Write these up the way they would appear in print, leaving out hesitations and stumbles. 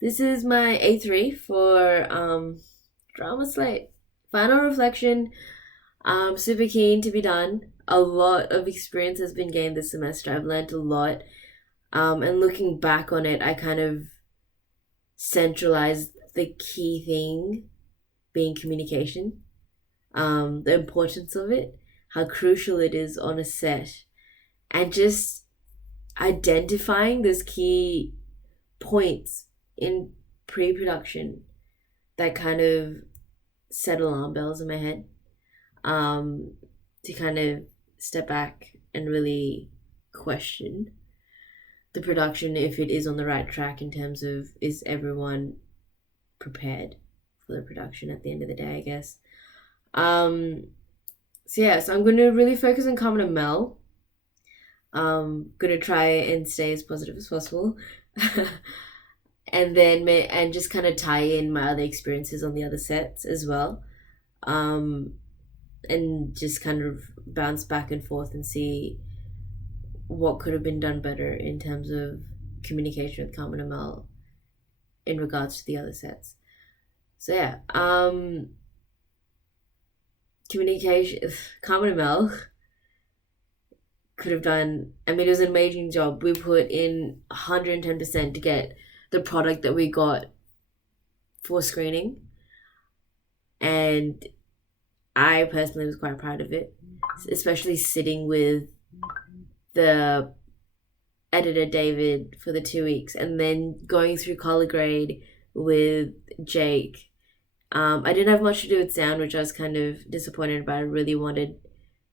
This is my A3 for drama slate. Final reflection. I'm super keen to be done. A lot of experience has been gained this semester. I've learned a lot. And looking back on it, I kind of centralized the key thing being communication. The importance of it, how crucial it is on a set, and just identifying those key points in pre-production that kind of set alarm bells in my head, to kind of step back and really question the production, if it is on the right track in terms of, is everyone prepared for the production at the end of the day, I guess. So I'm going to really focus on Carmen and Mel. Gonna try and stay as positive as possible. And just kind of tie in my other experiences on the other sets as well, and just kind of bounce back and forth and see what could have been done better in terms of communication with Carmen and Mel in regards to the other sets. So yeah, communication, Carmen and Mel could have done, I mean, it was an amazing job. We put in 110% to get the product that we got for screening, and I personally was quite proud of it, especially sitting with the editor David for the 2 weeks and then going through color grade with Jake. I didn't have much to do with sound, which I was kind of disappointed about. I really wanted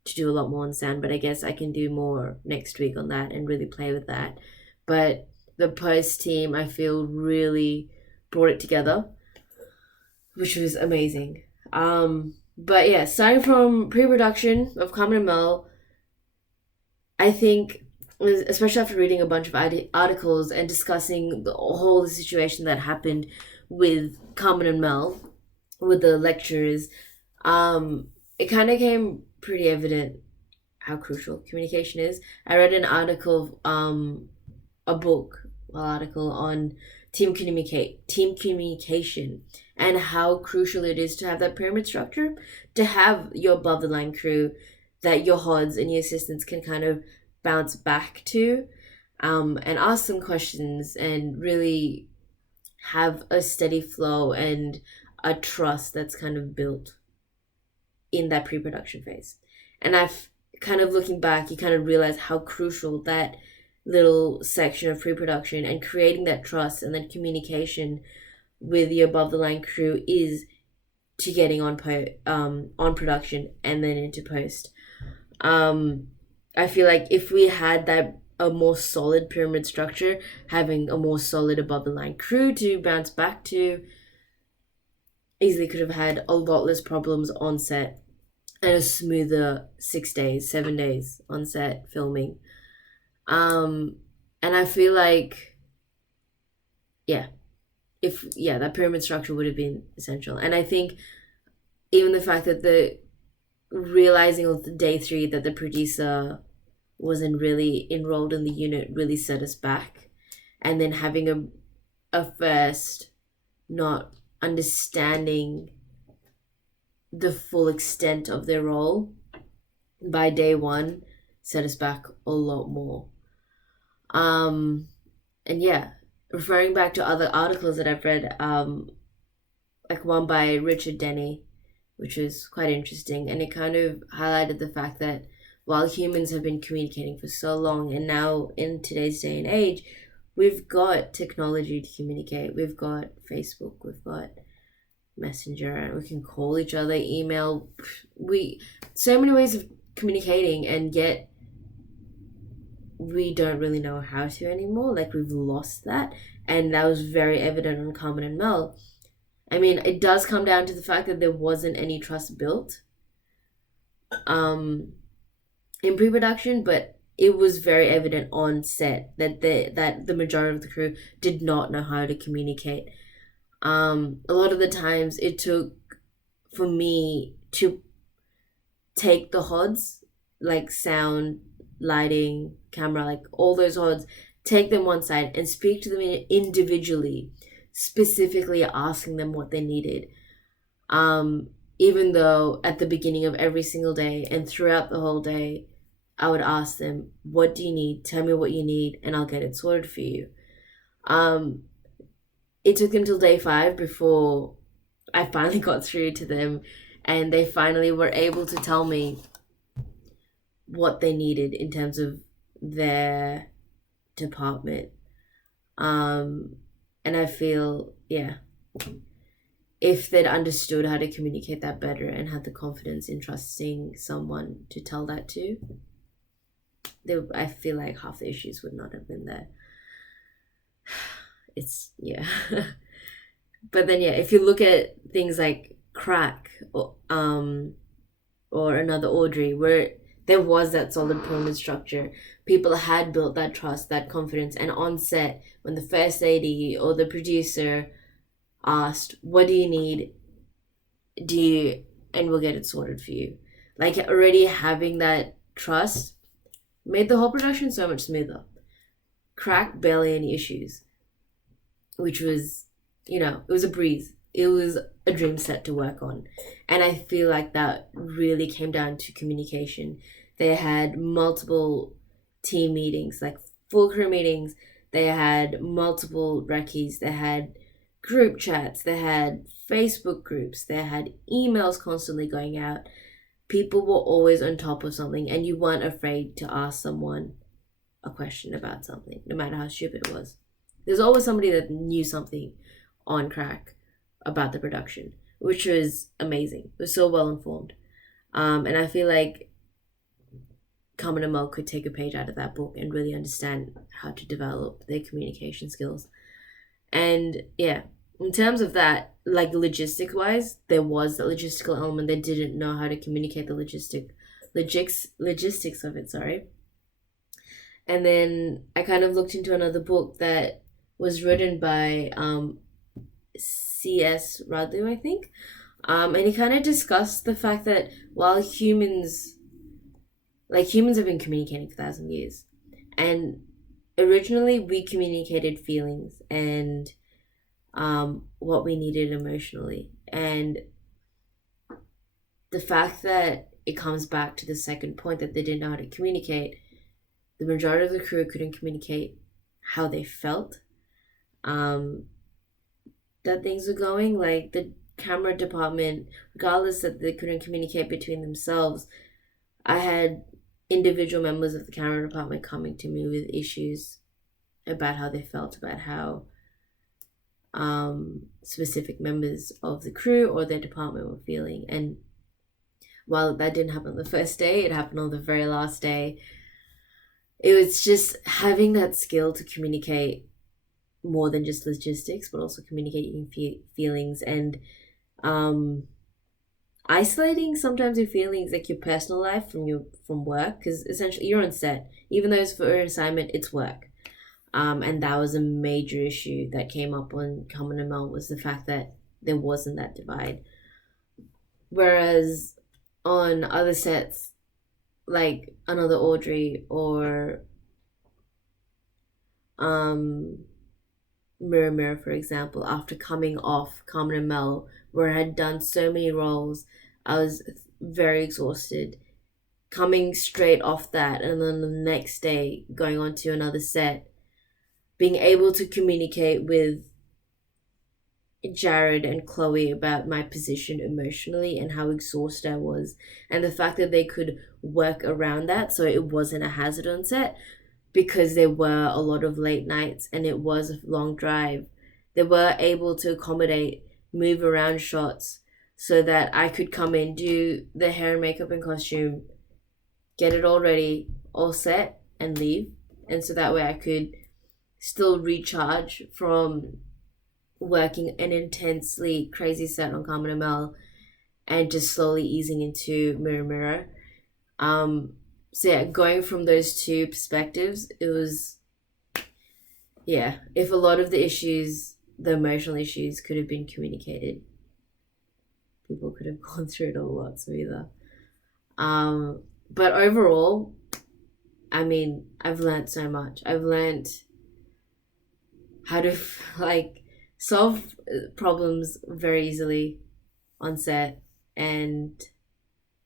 to do a lot more on sound, but I guess I can do more next week on that and really play with that. But the post team, I feel, really brought it together, which was amazing. But yeah, starting from pre-production of Carmen and Mel, I think, especially after reading a bunch of articles and discussing the whole situation that happened with Carmen and Mel, with the lecturers, it kind of came pretty evident how crucial communication is. I read an article, article on team communication and how crucial it is to have that pyramid structure, to have your above the line crew that your HODs and your assistants can kind of bounce back to, and ask them questions and really have a steady flow and a trust that's kind of built in that pre-production phase. And I've kind of, looking back, you kind of realize how crucial that little section of pre-production and creating that trust and then communication with the above the line crew is to getting on production and then into post. I feel like if we had a more solid pyramid structure, having a more solid above the line crew to bounce back to, easily could have had a lot less problems on set and a smoother 6 days, 7 days on set filming. And I feel like, that pyramid structure would have been essential. And I think even the fact that the realizing on day 3 that the producer wasn't really enrolled in the unit really set us back. And then having a first not understanding the full extent of their role by day 1 set us back a lot more. And yeah, referring back to other articles that I've read, like one by Richard Denny, which was quite interesting, and it kind of highlighted the fact that while humans have been communicating for so long, and now in today's day and age, we've got technology to communicate. We've got Facebook, we've got Messenger, and we can call each other, email. So many ways of communicating, and yet we don't really know how to anymore. Like, we've lost that, and that was very evident on Carmen and Mel. I mean, it does come down to the fact that there wasn't any trust built in pre-production, but it was very evident on set that the majority of the crew did not know how to communicate. A lot of the times it took for me to take the HODs, like sound, lighting, camera, like all those HODs, take them one side and speak to them individually, specifically asking them what they needed. Even though at the beginning of every single day and throughout the whole day, I would ask them, what do you need? Tell me what you need and I'll get it sorted for you. It took them till day 5 before I finally got through to them, and they finally were able to tell me what they needed in terms of their department. And I feel, if they'd understood how to communicate that better and had the confidence in trusting someone to tell that to, I feel like half the issues would not have been there. It's, But then, if you look at things like Crack or another Audrey, where there was that solid pyramid structure, people had built that trust, that confidence, and on set, when the first AD or the producer asked, what do you need? And we'll get it sorted for you. Like, already having that trust made the whole production so much smoother. Crack, barely any issues, which was, it was a breeze. It was a dream set to work on. And I feel like that really came down to communication. They had multiple team meetings, like full crew meetings. They had multiple recce's. They had group chats. They had Facebook groups. They had emails constantly going out. People were always on top of something, and you weren't afraid to ask someone a question about something, no matter how stupid it was. There's always somebody that knew something on Crack about the production, which was amazing. It was so well informed. And I feel like Carmen and Mel could take a page out of that book and really understand how to develop their communication skills. And in terms of that, like logistic wise, there was the logistical element. They didn't know how to communicate the logistics of it, sorry. And then I kind of looked into another book that was written by C.S. Radley, I think. And he kind of discussed the fact that while humans have been communicating for 1,000 years, and originally we communicated feelings and what we needed emotionally. And the fact that it comes back to the second point that they didn't know how to communicate, the majority of the crew couldn't communicate how they felt, that things were going. Like the camera department, regardless that they couldn't communicate between themselves, I had individual members of the camera department coming to me with issues about how they felt, about how specific members of the crew or their department were feeling. And while that didn't happen on the first day, it happened on the very last day. It was just having that skill to communicate more than just logistics, but also communicating feelings and isolating sometimes your feelings, like your personal life from work, because essentially you're on set. Even though it's for an assignment, it's work. And that was a major issue that came up on Carmen and Mel, was the fact that there wasn't that divide. Whereas on other sets, like another Audrey or Mirror Mirror, for example, after coming off Carmen and Mel, where I had done so many roles, I was very exhausted. Coming straight off that, and then the next day going on to another set, being able to communicate with Jared and Chloe about my position emotionally and how exhausted I was, and the fact that they could work around that so it wasn't a hazard on set, because there were a lot of late nights and it was a long drive. They were able to accommodate, move around shots so that I could come in, do the hair and makeup and costume, get it all ready, all set, and leave. And so that way I could still recharge from working an intensely crazy set on Carmen and Mel and just slowly easing into Mirror Mirror. So going from those two perspectives, it was, if a lot of the issues, the emotional issues, could have been communicated, people could have gone through it a lot smoother. But overall, I mean, I've learned so much. I've learned how to like solve problems very easily on set, and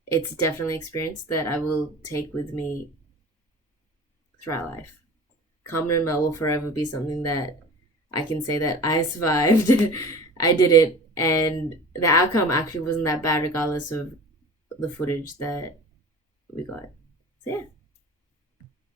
it's definitely experience that I will take with me throughout life. Carmen and Mel will forever be something that I can say that I survived. I did it, and the outcome actually wasn't that bad, regardless of the footage that we got. So yeah.